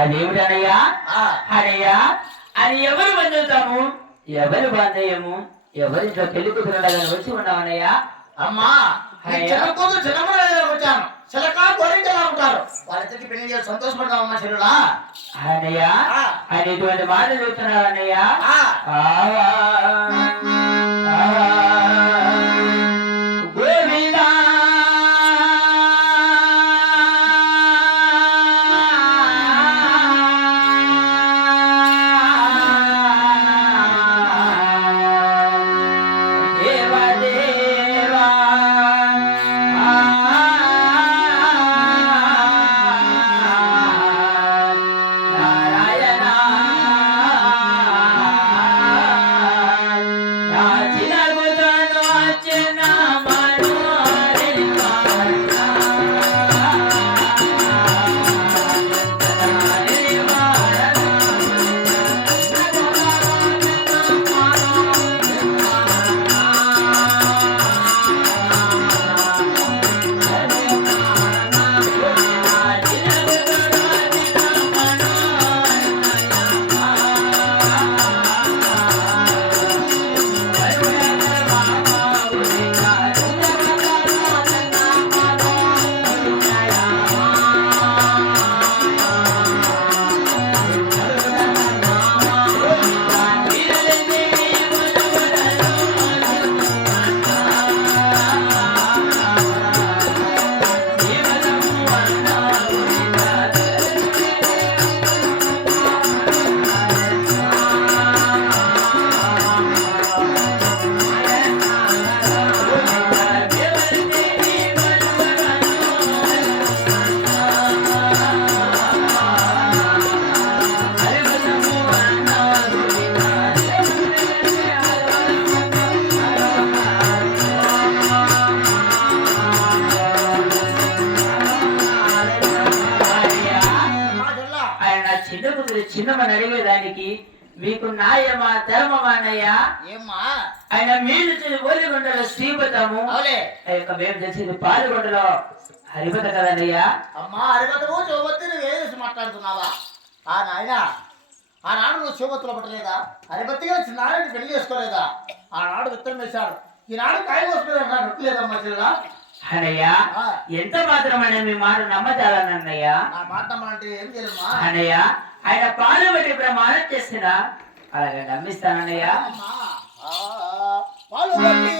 అదేమిటనయ్యా అనయ్యా అది ఎవరు బంధుతాము ఎవరి బాంధయ్యము ఎవరింట్లో పెళ్లి కుదరలాగా వచ్చి ఉన్నామన్నయ్యా అమ్మా వచ్చాను చిలకా కోరికలా ఉంటారు వాళ్ళిద్దరికి పెళ్లి చేసి సంతోషపడతాం అమ్మా చెల్లులా అనయ్యా అనేటువంటి మాటలు చెప్తున్నావు అన్నయ్యా చిన్నమని అడిగేదానికి మీకు న్యాయమా ధర్మమా అన్నయ్యా ఏమ్మా ఆయన మీరు ఓలిగొండలో శ్రీపతము మేము తెచ్చింది పాలుగొండలో హరిపత కదన్నయ్యా అమ్మా హరిపతము చౌబత్తి నువ్వు ఏదేసి మాట్లాడుతున్నావా ఆ నాయన ఆనాడు నువ్వు చౌబత్తులో పట్టలేదా హరిపత్తిగా చిన్నారాయణ పెళ్లి చేసుకోలేదా ఆనాడు విత్తనం వేశాడు ఈనాడు కాయ కోసుకోలేదా నొక్కలేదమ్మా చెల్లా అనయ్యా ఎంత మాత్రమైన మీ మాట నమ్మచాలన్నయ్యా ఆ మాట నమ్మాలంటే ఏం చేయమ్మా అనయ్యా ఆయన పాలు బట్టి ప్రమాణం చేసిన అలాగే నమ్మిస్తానన్నయ్యా పాలు బట్టి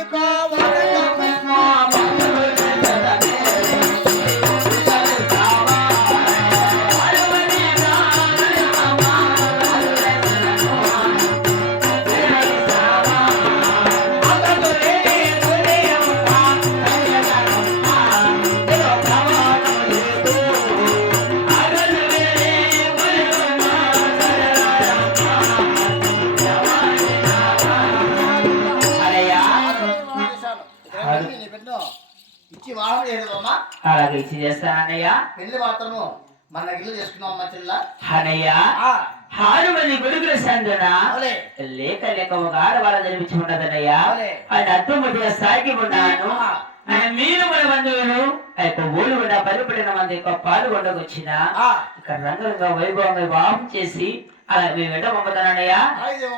ఇచ్చి వాహనం చేయదమ్మా అలాగే ఇచ్చి చేస్తానన్నయ్యా పెళ్లి మాత్రము మన ఇల్లు చేసుకున్నాం అమ్మా చెల్ల అనయ్యా 6 మంది కొడుకుల సందున లేక లేక ఒక ఆడవాళ్ళ జరిపించి ఉండదన్నయ్యా ఆయన అద్భుతంగా సాగి ఉన్నాను ఆయన మీరు మన బంధువులు ఆ యొక్క ఊరు కూడా పరిపడిన మంది యొక్క పాల్గొండకు వచ్చిన ఇక్కడ రంగురంగా వైభవంగా వివాహం చేసి అలా మేము వెంట పంపుతానన్నయ్యా అలాగే